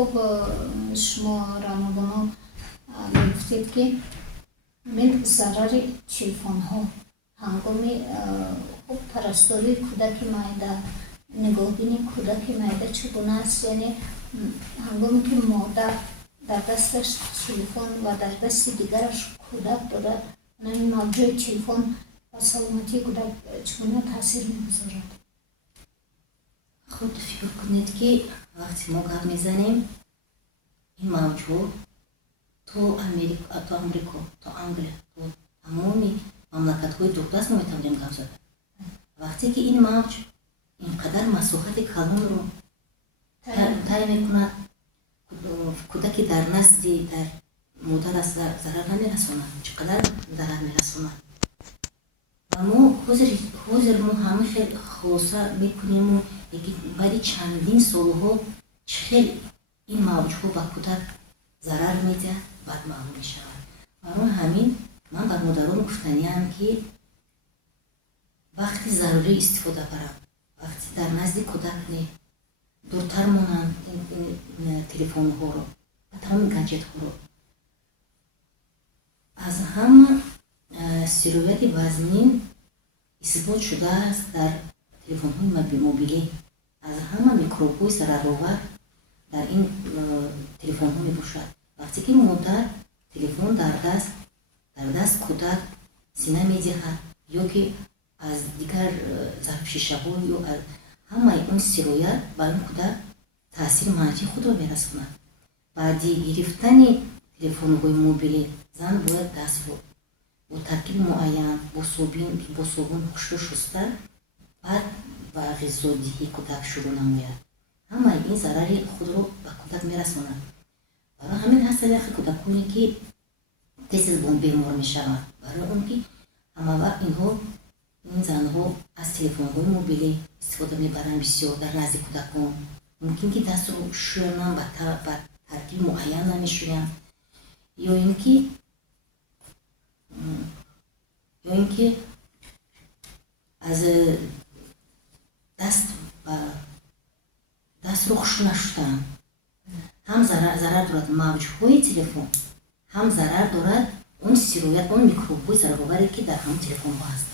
خب شما رانوانو میگفتید که من ضرر تلفن ها هنگام خب پرستاری کودک مایده نگاهبینی کودک مایده چگونه است؟ یعنی هنگامی که مادر در دستش تلفن و در دست دیگرش کودک دارد این موضوع تلفن و سلامتی کودک چگونه تاثیر میگذارد؟ خود فکر کنید که وقتی ما گپ میزنیم این موضوع تو امریکا، تو انگلیس، تو تمامی مملکت‌های دوردست ما میتونیم گپ زدن. وقتی که این موج اینقدر مساحت کلان رو طی میکند کودکی در نزدی در مادر از ضرر نمیرساند چقدر ضرر میرساند و ما حاضر ما همه خیلی خلاصه میکنیم و بعد چندین سالها خیلی این موجها به کودک ضرر میده بعد معلوم میشود. برای همین من بر مادران گفتنیم که وقتی ضروری استفاده برم وقتی در نزد کودک نه دورتر مانند این تلفن ها رو و تمام گنجت ها رو از همه سیرویت وزنین اثبات شده است در تلفن های موبیلی از همه میکروب های ضررآور در این تلفن ها می باشد. وقتی که مادر تلفن در دست کودک سینه می دهد یا که از دیگر ظرف شیشه ها یا از همه اون سیرویت بر این کودک تاثیر منفی خود را می رساند. بعدی گرفتن تلفن های موبیلی زن باید دست رو با ترکیب معین با صابون خوش شسته بعد با غذادهی کودک شروع نماید. همه این ضرر خود رو به کودک میرساند. برای همین هست که کودکانی که تیز بیمار میشوند برای اون که همه وقت این زنها از تلفن های موبیلی استفاده میبرند بسیار در نزد کودکان ممکن که دست رو شویند به ترکیب معین نمیشویند یا اینکه از دست رو خوش نشدن هم ضرر دارد موجهای تلفن هم ضرر دارد اون سیرویت اون میکروب های ضررآوری که در هم تلفن ها هست.